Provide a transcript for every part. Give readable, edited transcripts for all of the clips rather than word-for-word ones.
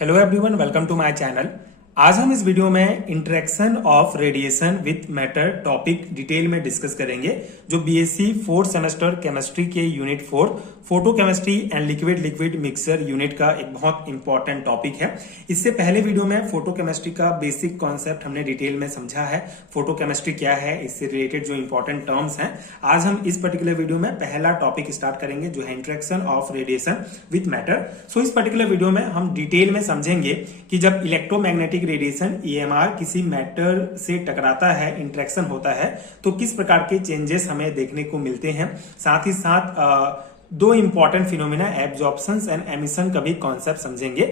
Hello everyone, welcome to my channel. आज हम इस वीडियो में interaction of radiation with matter topic detail में डिस्कस करेंगे, जो बीएससी फोर्थ सेमेस्टर केमिस्ट्री के unit 4 photo chemistry and liquid liquid mixer unit का एक बहुत इंपॉर्टेंट टॉपिक है। इससे पहले वीडियो में फोटो केमिस्ट्री का बेसिक कॉन्सेप्ट हमने डिटेल में समझा है, फोटो केमिस्ट्री क्या है, इससे रिलेटेड जो इंपॉर्टेंट टर्म्स हैं। आज हम इस पर्टिकुलर वीडियो में पहला टॉपिक स्टार्ट करेंगे, जो है interaction of radiation with matter. So इस पर्टिकुलर वीडियो में हम डिटेल में समझेंगे कि जब इलेक्ट्रोमैग्नेटिक रेडिएशन ईएमआर किसी मैटर से टकराता है, इंटरेक्शन होता है, तो किस प्रकार के चेंजेस हमें देखने को मिलते हैं। साथ ही साथ दो important phenomena absorption and emission का भी कॉन्सेप्ट समझेंगे।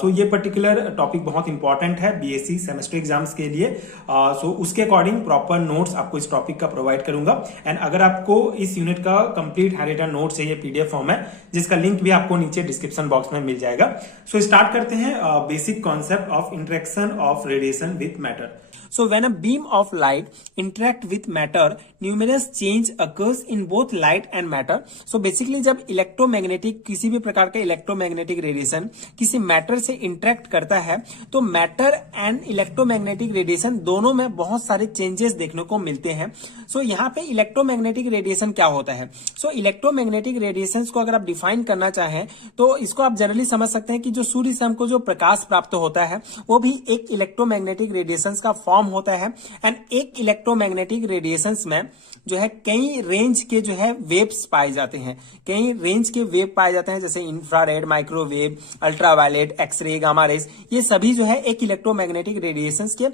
सो ये पर्टिकुलर टॉपिक बहुत इंपॉर्टेंट है बीएससी सेमेस्टर एग्जाम्स के लिए। सो उसके अकॉर्डिंग प्रॉपर नोट्स आपको इस टॉपिक का प्रोवाइड करूंगा। एंड अगर आपको इस यूनिट का कंप्लीट हैंड नोट चाहिए, पीडीएफ फॉर्म है, जिसका लिंक भी आपको नीचे डिस्क्रिप्शन बॉक्स में मिल जाएगा। सो स्टार्ट करते हैं basic concept of interaction of radiation with matter. So when a beam of light interact with matter, numerous change occurs in both light and matter. So basically जब electromagnetic किसी भी प्रकार का electromagnetic radiation किसी matter से interact करता है, तो मैटर एंड इलेक्ट्रोमैग्नेटिक रेडिएशन दोनों में बहुत सारे चेंजेस देखने को मिलते हैं। सो यहाँ पे इलेक्ट्रोमैग्नेटिक रेडिएशन क्या होता है? सो इलेक्ट्रोमैग्नेटिक रेडिएशन को अगर आप डिफाइन करना चाहें तो इसको आप जनरली समझ सकते हैं कि जो सूर्य से हमको जो प्रकाश प्राप्त होता है वो भी एक इलेक्ट्रोमैग्नेटिक रेडिएशन का फॉर्म होता है। एंड एक इलेक्ट्रोमैग्नेटिक रेडिएशंस में जो है कई रेंज के जो है वेव्स पाए जाते हैं, कई रेंज के वेव पाए जाते हैं, जैसे infrared, microwave, ultraviolet, X-ray, gamma rays, ये सभी जो है एक इलेक्ट्रोमैग्नेटिक रेडिएशंस के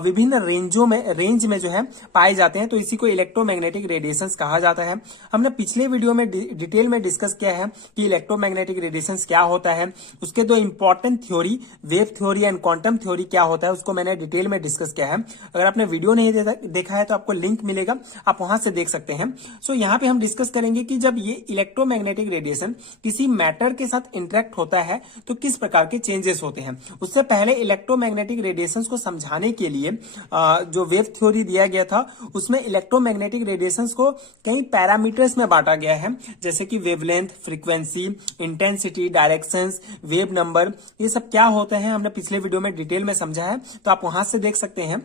विभिन्न रेंज में जो है पाए जाते हैं। तो इसी को इलेक्ट्रोमैग्नेटिक रेडिएशंस कहा जाता है। हमने पिछले वीडियो में डिटेल में डिस्कस किया है कि इलेक्ट्रोमैग्नेटिक रेडिएशंस क्या होता है, उसके दो important theory, wave theory and quantum theory क्या होता है, उसको मैंने डिटेल में डिस्कस किया है। अगर आपने वीडियो नहीं देखा है तो आपको लिंक मिलेगा, आप वहां से देख सकते हैं। सो यहाँ पे हम डिस्कस करेंगे कि जब ये इलेक्ट्रोमैग्नेटिक रेडिएशन किसी मैटर के साथ इंटरेक्ट होता है तो किस प्रकार के चेंजेस होते हैं। उससे पहले इलेक्ट्रोमैग्नेटिक रेडिएशंस को समझाने के लिए जो वेव थ्योरी दिया गया था उसमें इलेक्ट्रोमैग्नेटिक रेडिएशंस को कई पैरामीटर्स में बांटा गया है, जैसे कि wavelength, frequency, intensity, directions, wave number, ये सब क्या होते हैं हमने पिछले वीडियो में डिटेल में समझा है, तो आप वहां से देख सकते हैं।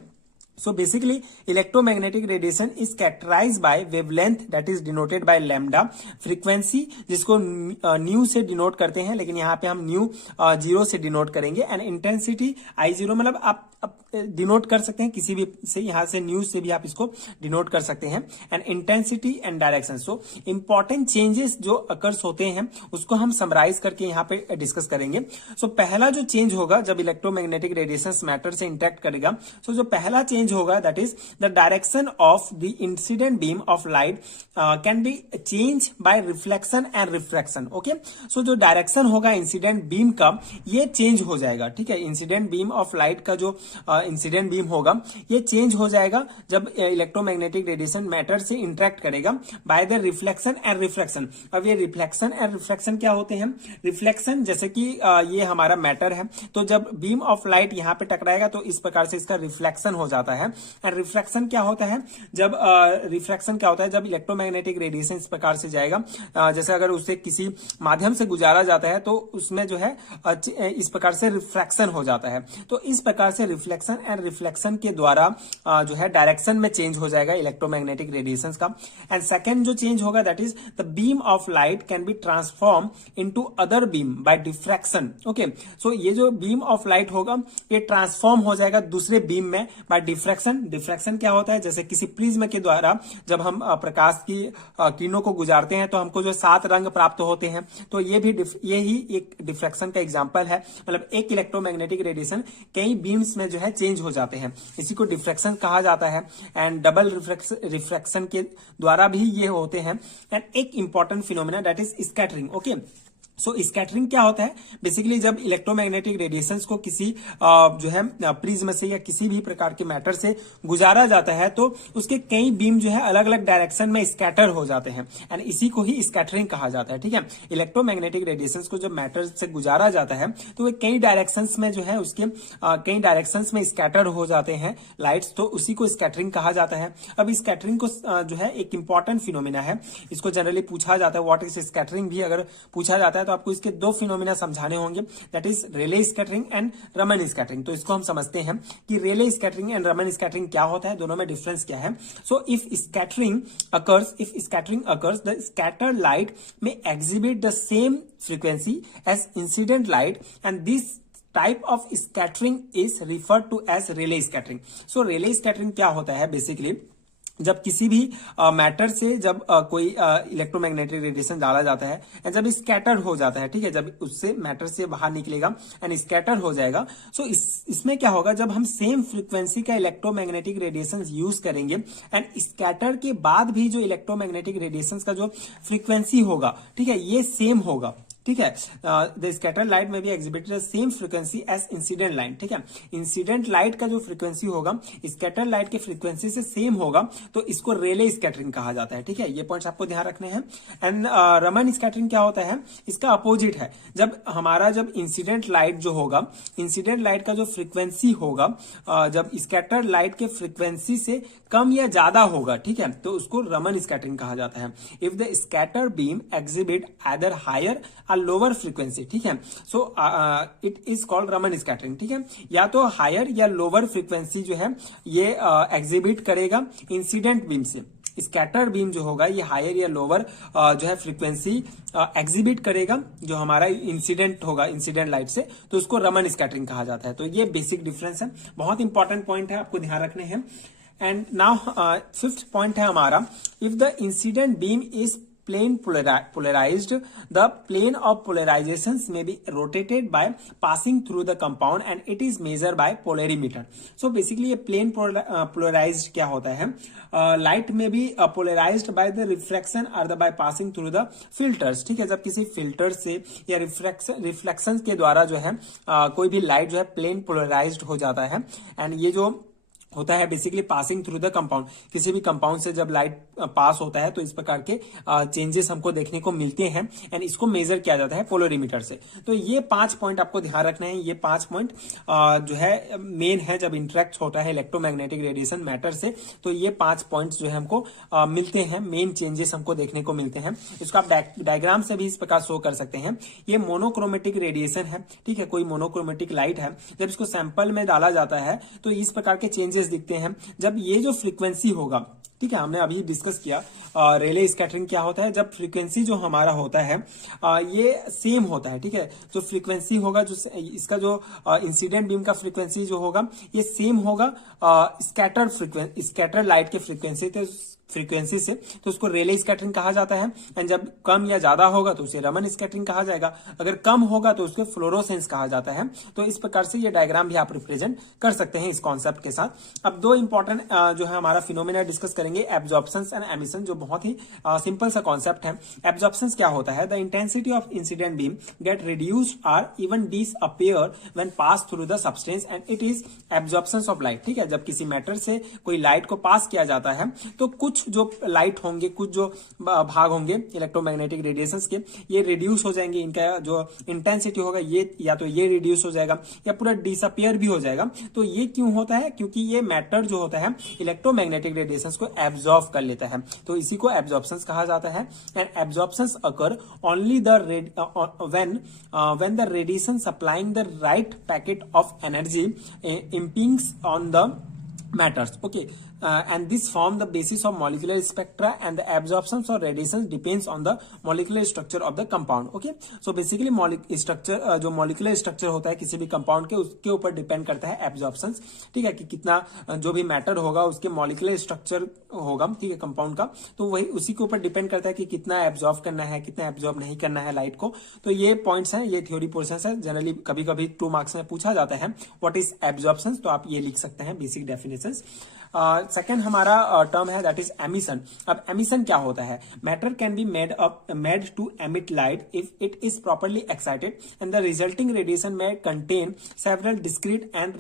So basically electromagnetic radiation is characterized by wavelength that is denoted by lambda, frequency जिसको न्यू से डिनोट करते हैं, लेकिन यहाँ पे हम न्यू 0 से डिनोट करेंगे, एंड इंटेंसिटी I0, मतलब आप डिनोट कर सकते हैं किसी भी से, यहाँ से न्यू से भी आप इसको डिनोट कर सकते हैं, and intensity and direction. So important changes जो अकर्स होते हैं उसको हम समराइज करके यहाँ पे डिस्कस करेंगे। सो पहला जो चेंज होगा जब इलेक्ट्रोमैग्नेटिक रेडिएशन मैटर से इंटरेक्ट करेगा, सो जो पहला चेंज होगा that is the direction of the incident beam of light can be change by reflection and refraction. Okay, so जो डायरेक्शन होगा इंसिडेंट बीम का, ये चेंज हो जाएगा। ठीक है, इंसिडेंट बीम ऑफ लाइट का जो इंसिडेंट बीम होगा ये चेंज हो जाएगा जब इलेक्ट्रोमैग्नेटिक रेडिएशन मैटर से इंटरेक्ट करेगा by the reflection and refraction. अब ये रिफ्लेक्शन एंड रिफ्रैक्शन क्या होते हैं? रिफ्लेक्शन जैसे कि ये हमारा मैटर है, तो जब बीम ऑफ लाइट यहाँ पे टकराएगा तो इस प्रकार से इसका रिफ्लेक्शन हो जाता है। एंड रिफ्रैक्शन क्या होता है? जब रिफ्रैक्शन क्या होता है? जब इलेक्ट्रोमैग्नेटिक रेडिएशन इस प्रकार से जाएगा, जैसे अगर उसे किसी माध्यम से गुजारा जाता है तो उसमें जो है इस प्रकार से रिफ्रैक्शन हो जाता है। तो इस प्रकार से रिफ्लेक्शन एंड रिफ्लेक्शन के द्वारा जो है डायरेक्शन में चेंज हो जाएगा इलेक्ट्रोमैग्नेटिक रेडिएशंस का। एंड सेकंड जो चेंज होगा that is the beam of light can be transform into other beam by diffraction. Okay, so ये जो बीम ऑफ लाइट होगा ये ट्रांसफॉर्म हो जाएगा दूसरे बीम में बाय डिफ्रैक्शन। डिफ्रैक्शन क्या होता है? जैसे किसी प्रिज्म के द्वारा जब हम प्रकाश की किरणों को गुजारते हैं तो हमको जो 7 रंग प्राप्त होते हैं, तो ये ही एक डिफ्रैक्शन का एग्जांपल है। मतलब एक इलेक्ट्रोमैग्नेटिक रेडिएशन कई बीम्स में जो है चेंज हो जाते हैं, इसी को डिफ्रैक्शन कहा जाता है। एंड डबल रिफ्रैक्शन के द्वारा भी ये होते हैं। एंड एक important phenomena that is scattering. Okay, so scattering क्या होता है? बेसिकली जब इलेक्ट्रोमैग्नेटिक रेडिएशंस को किसी जो है प्रिज्म से या किसी भी प्रकार के मैटर से गुजारा जाता है तो उसके कई बीम जो है अलग अलग डायरेक्शन में स्कैटर हो जाते हैं, एंड इसी को ही स्कैटरिंग कहा जाता है। ठीक है, इलेक्ट्रोमैग्नेटिक रेडिएशंस को जब मैटर से गुजारा जाता है तो वे कई डायरेक्शंस में जो है उसके कई डायरेक्शंस में स्कैटर हो जाते हैं लाइट्स, तो उसी को स्कैटरिंग कहा जाता है। अब स्कैटरिंग को जो है एक इंपॉर्टेंट फिनोमिना है, इसको जनरली पूछा जाता है, व्हाट इज स्कैटरिंग भी अगर पूछा जाता है तो आपको इसके दो फिनोमिना समझाने होंगे, that is Rayleigh scattering and Raman scattering. तो इसको हम समझते हैं कि रेले स्कैटरिंग एंड रमन स्कैटरिंग क्या होता है, दोनों में डिफरेंस क्या है। So if scattering occurs, the scattered light may exhibit the same frequency as incident light, and this type of scattering is referred to as Rayleigh scattering. So Rayleigh scattering क्या होता है बेसिकली, जब किसी भी matter से जब कोई electromagnetic radiation डाला जाता है एंड जब स्कैटर हो जाता है, ठीक है, जब उससे मैटर से बाहर निकलेगा एंड स्कैटर हो जाएगा, सो इसमें क्या होगा, जब हम सेम फ्रीक्वेंसी का इलेक्ट्रोमैग्नेटिक रेडिएशन यूज करेंगे एंड स्कैटर के बाद भी जो इलेक्ट्रोमैग्नेटिक रेडिएशन का जो फ्रीक्वेंसी होगा, ठीक है, ये सेम होगा, ठीक है, द स्कैटर लाइट में भी exhibit the same frequency as incident light, ठीक है, इंसिडेंट लाइट का जो फ्रीक्वेंसी होगा स्कैटर लाइट के फ्रीक्वेंसी से सेम होगा, तो इसको रेले स्कैटरिंग कहा जाता है, ठीक है, ये पॉइंट्स आपको ध्यान रखने हैं। एंड रमन स्कैटरिंग क्या होता है, इसका अपोजिट है, जब इंसिडेंट लाइट जो होगा, इंसिडेंट लाइट का जो फ्रीक्वेंसी होगा जब स्कैटर लाइट के फ्रीक्वेंसी से कम या ज्यादा होगा, ठीक है, तो उसको रमन स्कैटरिंग कहा जाता है। If the scatter beam exhibit either higher lower frequency, ठीक है, so it is called Raman scattering, ठीक है, या तो हायर या लोअर फ्रीक्वेंसी जो है ये एग्जिबिट करेगा इंसिडेंट बीम से। स्कैटर बीम जो होगा ये हायर या लोअर जो है फ्रीक्वेंसी एग्जिबिट करेगा जो हमारा इंसिडेंट होगा इंसिडेंट लाइट से, तो उसको रमन स्कैटरिंग कहा जाता है। तो ये बेसिक डिफरेंस है, बहुत इंपॉर्टेंट पॉइंट है, आपको ध्यान रखने हैं। एंड नाउ फिफ्थ पॉइंट है हमारा, if the incident beam is plane polarized, the plane of polarizations may be rotated by passing through the compound and it is measured by polarimeter. So basically ये plane polarized क्या होता है, light में भी polarized by the refraction or the by passing through the filters, ठीक है, जब किसी फिल्टर से या रिफ्लेक्शन के द्वारा जो है कोई भी लाइट जो है प्लेन पोलराइज्ड हो जाता है, एंड ये जो होता है basically passing through the compound, किसी भी कंपाउंड से जब लाइट पास होता है तो इस प्रकार के चेंजेस हमको देखने को मिलते हैं एंड इसको मेजर किया जाता है पोलरीमीटर से। तो ये 5 पॉइंट आपको ध्यान रखना है, ये 5 पॉइंट जो है मेन है जब इंटरेक्ट होता है इलेक्ट्रोमैग्नेटिक रेडिएशन मैटर से, तो ये 5 पॉइंट्स जो है हमको मिलते हैं, मेन चेंजेस हमको देखने को मिलते हैं। इसको आप डायग्राम से भी इस प्रकार शो कर सकते हैं। ये मोनोक्रोमेटिक रेडिएशन है, ठीक है, कोई मोनोक्रोमेटिक लाइट है, जब इसको सैंपल में डाला जाता है तो इस प्रकार के चेंजेस दिखते हैं। जब ये जो फ्रीक्वेंसी होगा, ठीक है, हमने अभी डिस्कस किया रेले स्कैटरिंग क्या होता है, जब फ्रीक्वेंसी जो हमारा होता है ये सेम होता है, ठीक है, जो फ्रीक्वेंसी होगा, जो इसका जो इंसिडेंट बीम का फ्रीक्वेंसी जो होगा ये सेम होगा स्कैटर लाइट के फ्रीक्वेंसी से, तो उसको रेले स्कैटरिंग कहा जाता है। एंड जब कम या ज्यादा होगा तो उसे रमन स्कैटरिंग कहा जाएगा, अगर कम होगा तो उसको फ्लोरोसेंस कहा जाता है। तो इस प्रकार से ये डायग्राम भी आप रिप्रेजेंट कर सकते हैं इस कॉन्सेप्ट के साथ। अब दो इंपॉर्टेंट जो है हमारा फिनोमेना डिस्कस करेंगे, एब्जॉर्प्शन एंड एमिशन, जो बहुत ही सिंपल सा कॉन्सेप्ट है। एब्जॉर्प्शन क्या होता है, the intensity of incident beam get reduced और even disappear when pass through the substance and it is absorption of light, ठीक है, जब किसी मैटर से कोई लाइट को पास किया जाता है तो कुछ जो लाइट होंगे, कुछ जो भाग होंगे इलेक्ट्रोमैग्नेटिक रेडिएशंस के, ये रिड्यूस हो जाएंगे, इनका जो इंटेंसिटी होगा ये या तो ये रिड्यूस हो जाएगा या पूरा डिसअपियर भी हो जाएगा। तो ये क्यों होता है, क्योंकि ये मैटर जो होता है इलेक्ट्रोमैग्नेटिक रेडिएशंस को एब्जॉर्ब कर लेता है, तो इसी को एब्जॉर्प्शन कहा जाता है। And absorption occur only when the radiation supplying the right packet of energy impinges on the matters, okay, and this form the basis of molecular spectra and the absorption of radiation depends on the molecular structure of the compound, okay, so basically structure जो molecular structure होता है किसी भी compound के, उसके ऊपर depend करता है absorption, ठीक है, कि कितना जो भी मैटर होगा उसके molecular structure होगा, ठीक है, कंपाउंड का, तो वही उसी के ऊपर डिपेंड करता है कि कितना एब्जॉर्ब करना है, कितना एब्जॉर्ब नहीं करना है लाइट को। तो ये पॉइंट्स हैं, ये थ्योरी पोर्शंस है, जनरली कभी कभी 2 मार्क्स में पूछा जाता है व्हाट इज एब्जॉर्प्शन, तो आप ये लिख सकते हैं बेसिक डेफिनेशंस। सेकेंड हमारा टर्म है दैट इज एमिशन। अब एमिशन क्या होता है, matter can be made to emit light if it is properly excited and the resulting radiation may contain several discrete and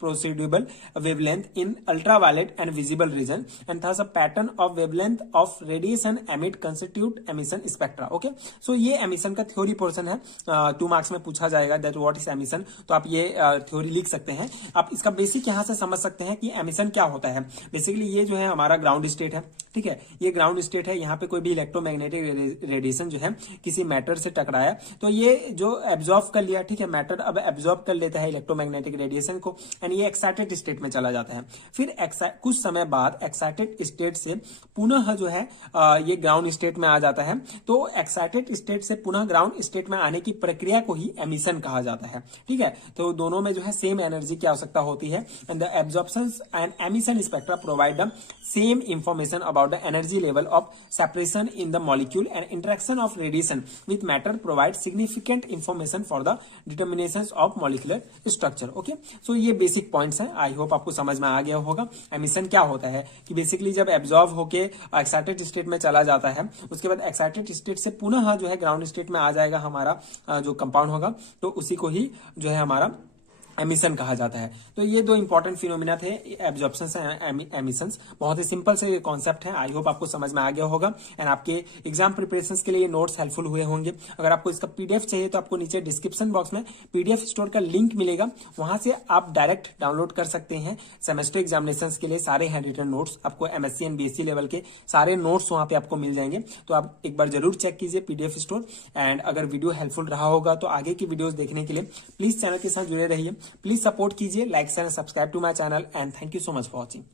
reproducible wavelength in ultraviolet and visible region, and thus a pattern of wavelength of radiation emit constitute emission spectra, okay, so ये emission का theory portion है, 2 marks में पूछा जाएगा that what is emission, तो आप ये theory लिख सकते हैं। आप इसका बेसिक यहाँ से समझ सकते हैं कि emission क्या होता है। बेसिकली ये जो है हमारा ग्राउंड स्टेट है, ठीक है, ये ग्राउंड स्टेट है। यहाँ पे कोई भी इलेक्ट्रोमैग्नेटिक रेडिएशन जो है किसी मैटर से टकराया तो ये जो एब्जॉर्ब कर लिया, ठीक है, मैटर अब एब्जॉर्ब कर लेता है इलेक्ट्रोमैग्नेटिक रेडिएशन को एंड ये एक्साइटेड स्टेट में चला जाता है। फिर कुछ समय बाद एक्साइटेड स्टेट से पुनः जो है ये ग्राउंड स्टेट में आ जाता है। तो एक्साइटेड स्टेट से पुनः ग्राउंड स्टेट में आने की प्रक्रिया को ही एमिशन कहा जाता है, ठीक है। तो दोनों में जो है सेम एनर्जी की आवश्यकता होती है and the absorption and emission spectra provide the same information about the energy level of separation in the molecule and interaction of radiation with matter provide significant information for the determinations of molecular structure. Okay, so ये basic points हैं। I hope आपको समझ में आ गया होगा। emission क्या होता है कि बेसिकली जब एब्जॉर्ब होके एक्साइटेड स्टेट में चला जाता है उसके बाद एक्साइटेड स्टेट से पुनः जो है ग्राउंड स्टेट में आ जाएगा हमारा जो कंपाउंड होगा, तो उसी को ही जो है हमारा एमिशन कहा जाता है। तो ये दो इंपॉर्टेंट फिनोमिना थे, एब्जॉर्प्शंस एंड एमिशंस। बहुत ही सिंपल से कॉन्सेप्ट है। आई होप आपको समझ में आ गया होगा एंड आपके एग्जाम प्रिपरेशंस के लिए ये नोट्स हेल्पफुल हुए होंगे। अगर आपको इसका पीडीएफ चाहिए तो आपको नीचे डिस्क्रिप्शन बॉक्स में पीडीएफ स्टोर का लिंक मिलेगा, वहां से आप डायरेक्ट डाउनलोड कर सकते हैं। सेमेस्टर एग्जामिनेशन के लिए सारे हैंड रिटन नोट्स, आपको एमएससी एंड बीएससी लेवल के सारे नोट्स वहां पे आपको मिल जाएंगे। तो आप एक बार जरूर चेक कीजिए पीडीएफ स्टोर। एंड अगर वीडियो हेल्पफुल रहा होगा तो आगे की वीडियोस देखने के लिए प्लीज चैनल के साथ जुड़े रहिए। प्लीज सपोर्ट कीजिए, like share subscribe to my channel and thank you so much for watching.